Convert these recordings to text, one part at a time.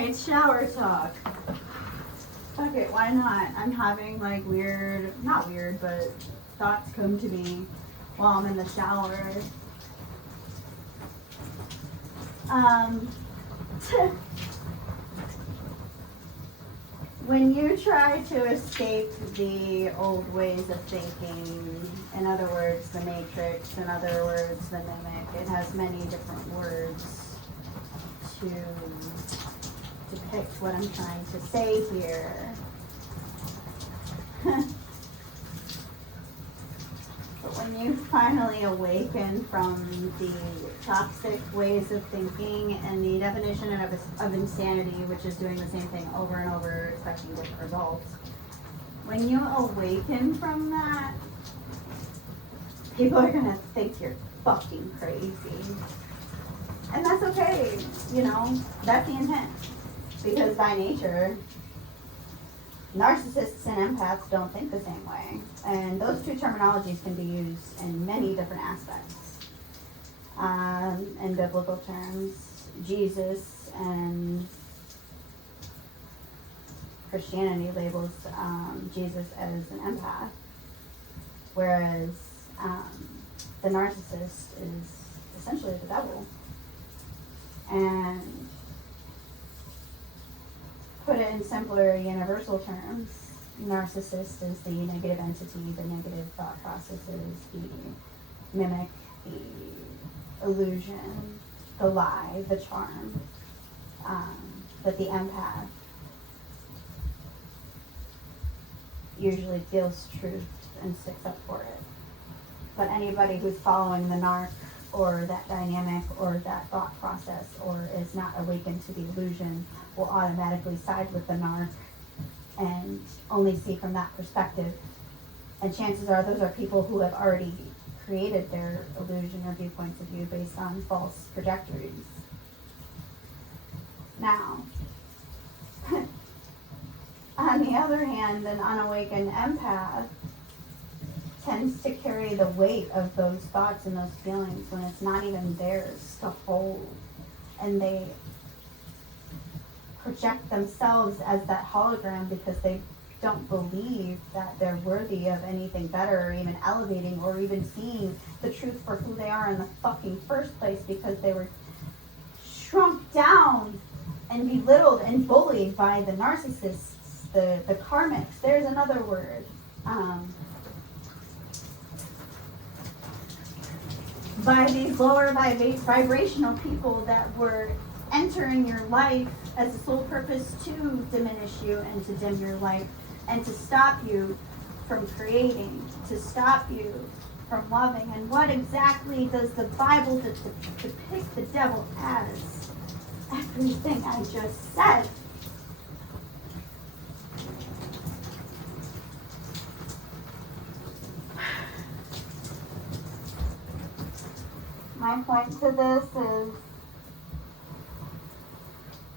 Alright, shower talk. Fuck it, why not? I'm having like not weird, but thoughts come to me while I'm in the shower. When you try to escape the old ways of thinking, in other words, the matrix, in other words, the mimic, it has many different words to depict what I'm trying to say here. But when you finally awaken from the toxic ways of thinking and the definition of insanity, which is doing the same thing over and over, expecting different results, when you awaken from that, people are going to think you're fucking crazy. And that's okay, you know, that's the intent. Because by nature, narcissists and empaths don't think the same way. And those two terminologies can be used in many different aspects. In biblical terms, Jesus and Christianity labels Jesus as an empath, whereas the narcissist is essentially the devil. And put it in simpler, universal terms, narcissist is the negative entity, the negative thought processes, the mimic, the illusion, the lie, the charm, that the empath usually feels truth and sticks up for it. But anybody who's following the narc or that dynamic or that thought process or is not awakened to the illusion will automatically side with the narc and only see from that perspective. And chances are those are people who have already created their illusion or viewpoints of view based on false trajectories. Now, on the other hand, an unawakened empath tends to carry the weight of those thoughts and those feelings when it's not even theirs to hold. And they project themselves as that hologram because they don't believe that they're worthy of anything better or even elevating or even seeing the truth for who they are in the fucking first place, because they were shrunk down and belittled and bullied by the narcissists, the karmics. There's another word. By these lower vibrational people that were entering your life as a sole purpose to diminish you and to dim your life and to stop you from creating, to stop you from loving. And what exactly does the Bible depict the devil as? Everything I just said. My point to this is,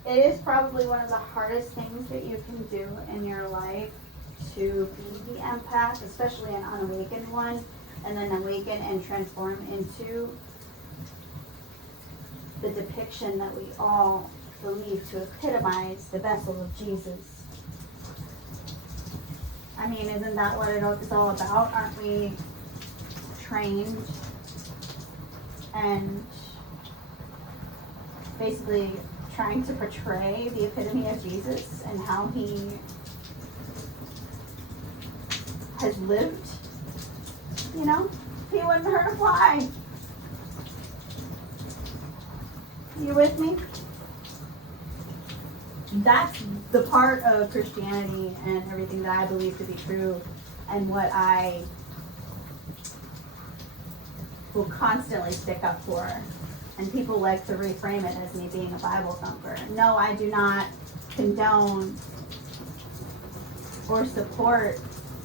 it is probably one of the hardest things that you can do in your life to be the empath, especially an unawakened one, and then awaken and transform into the depiction that we all believe to epitomize the vessel of Jesus. I mean, isn't that what it's all about? Aren't we trained and basically trying to portray the epitome of Jesus and how he has lived? You know, he wouldn't hurt a fly. You with me? That's the part of Christianity and everything that I believe to be true, and what I will constantly stick up for. And people like to reframe it as me being a Bible thumper. No, I do not condone or support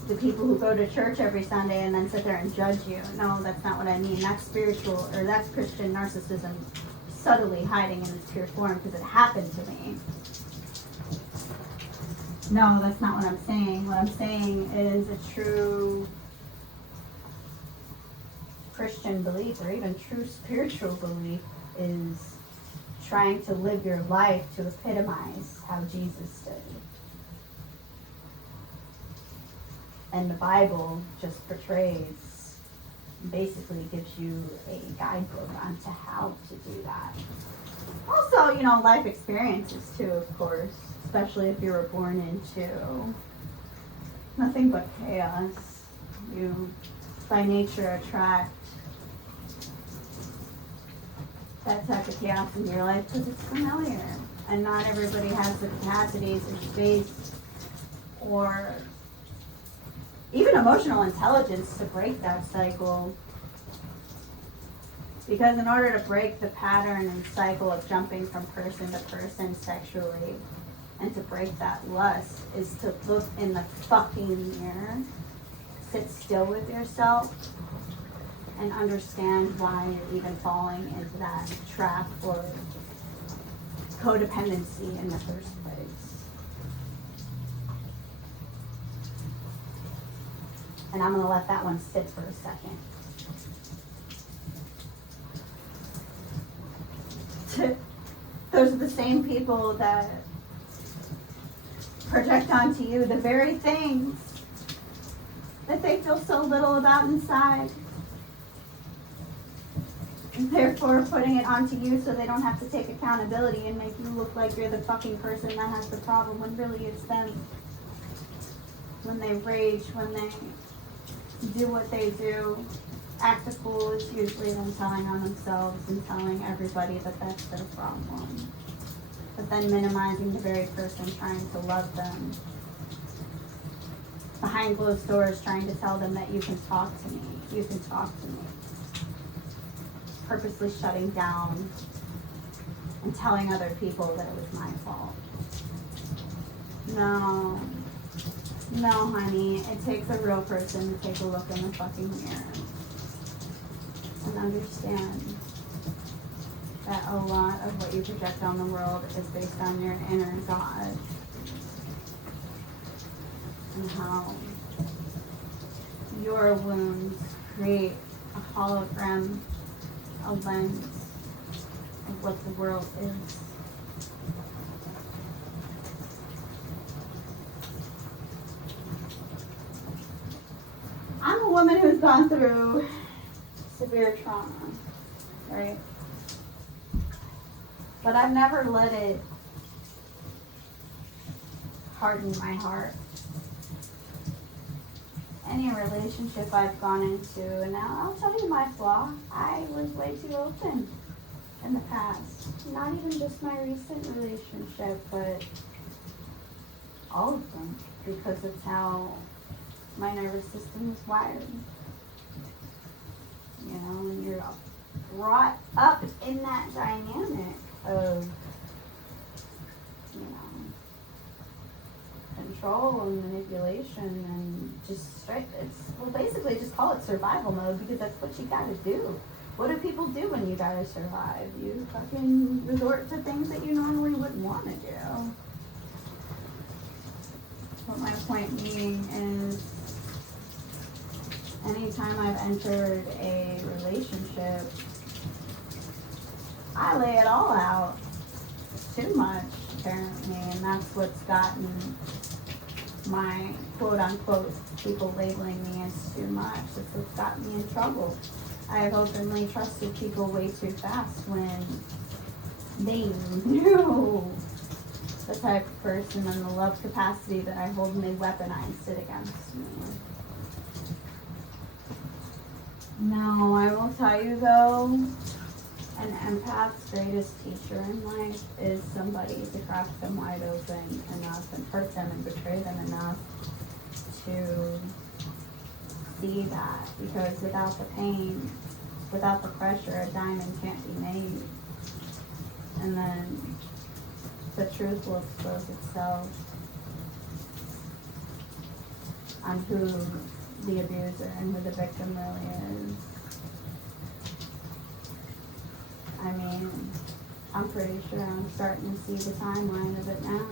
the people who go to church every Sunday and then sit there and judge you. No, that's not what I mean. That's spiritual, or that's Christian narcissism subtly hiding in its pure form, because it happened to me. No, that's not what I'm saying. What I'm saying is a true Christian belief, or even true spiritual belief, is trying to live your life to epitomize how Jesus did. And the Bible just portrays, basically gives you a guidebook on to how to do that. Also, life experiences too, of course, especially if you were born into nothing but chaos. You, by nature, attract that type of chaos in your life because it's familiar. And not everybody has the capacities or space or even emotional intelligence to break that cycle. Because in order to break the pattern and cycle of jumping from person to person sexually, and to break that lust, is to look in the fucking mirror, sit still with yourself, and understand why you're even falling into that trap or codependency in the first place. And I'm going to let that one sit for a second. Those are the same people that project onto you the very things that they feel so little about inside. And therefore putting it onto you so they don't have to take accountability and make you look like you're the fucking person that has the problem when really it's them. When they rage, when they do what they do, act a fool, it's usually them telling on themselves and telling everybody that that's their problem. But then minimizing the very person trying to love them. Behind closed doors trying to tell them that you can talk to me, you can talk to me. Purposely shutting down and telling other people that it was my fault. No, honey, it takes a real person to take a look in the fucking mirror and understand that a lot of what you project on the world is based on your inner God and how your wounds create a hologram, a lens of what the world is. I'm a woman who's gone through severe trauma, right? But I've never let it harden my heart. Any relationship I've gone into, and now I'll tell you my flaw, I was way too open in the past. Not even just my recent relationship, but all of them, because it's how my nervous system is wired. When you're brought up in that dynamic of, control and manipulation and just basically just call it survival mode because that's what you gotta do. What do people do when you gotta survive? You fucking resort to things that you normally wouldn't want to do. What my point being is, anytime I've entered a relationship, I lay it all out. Too much, apparently, and that's what's gotten my quote-unquote people labeling me as too much. That's what's got me in trouble. I have openly trusted people way too fast when they knew the type of person and the love capacity that I hold, and they weaponized it against me. No, I will tell you though, an empath's greatest teacher in life is somebody to crack them wide open enough and hurt them and betray them enough to see that. Because without the pain, without the pressure, a diamond can't be made. And then the truth will expose itself on who the abuser and who the victim really is. I mean, I'm pretty sure I'm starting to see the timeline of it now.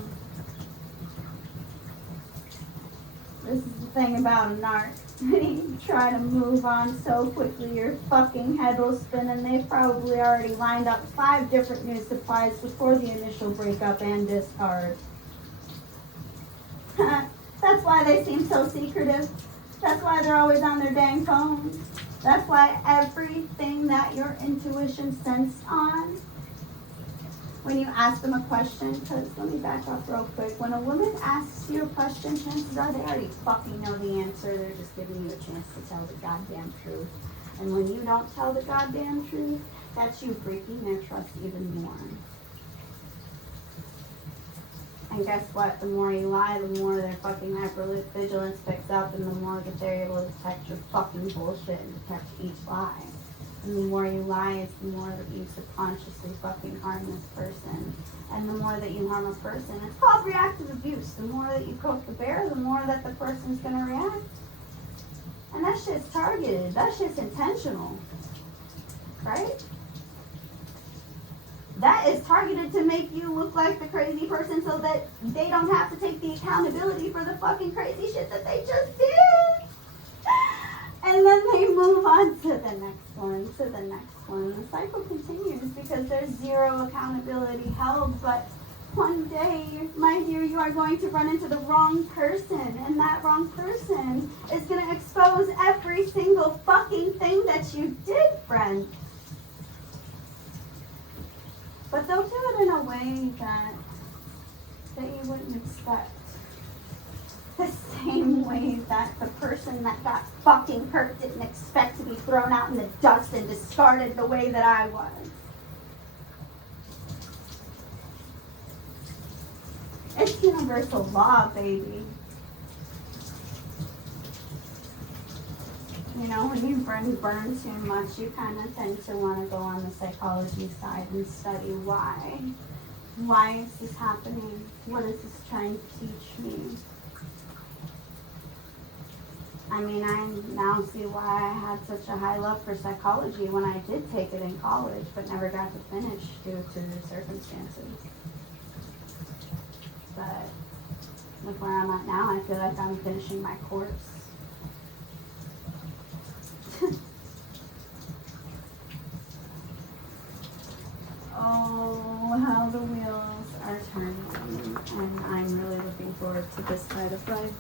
This is the thing about a narc. You try to move on so quickly your fucking head will spin, and they've probably already lined up 5 different new supplies before the initial breakup and discard. That's why they seem so secretive. That's why they're always on their dang phones. That's why everything that your intuition sensed on, when you ask them a question, because let me back up real quick. When a woman asks you a question, chances are they already fucking know the answer. They're just giving you a chance to tell the goddamn truth. And when you don't tell the goddamn truth, that's you breaking their trust even more. And guess what? The more you lie, the more their fucking hypervigilance picks up, and the more that they're able to detect your fucking bullshit and detect each lie. And the more you lie, it's the more that you subconsciously fucking harm this person. And the more that you harm a person, it's called reactive abuse. The more that you poke the bear, the more that the person's gonna react. And that shit's targeted. That shit's intentional. Right? That is targeted to make you look like the crazy person so that they don't have to take the accountability for the fucking crazy shit that they just did. And then they move on to the next one, to the next one. The cycle continues because there's zero accountability held, but one day, my dear, you are going to run into the wrong person, and that wrong person is going to expose every single fucking thing that you did, friend. But they'll do it in a way that you wouldn't expect. The same way that the person that got fucking hurt didn't expect to be thrown out in the dust and discarded the way that I was. It's universal law, baby. You know, when you burn too much, you kind of tend to want to go on the psychology side and study why. Why is this happening? What is this trying to teach me? I mean, I now see why I had such a high love for psychology when I did take it in college, but never got to finish due to the circumstances. But look where I'm at now. I feel like I'm finishing my course. Oh, how the wheels are turning, and I'm really looking forward to this side of life.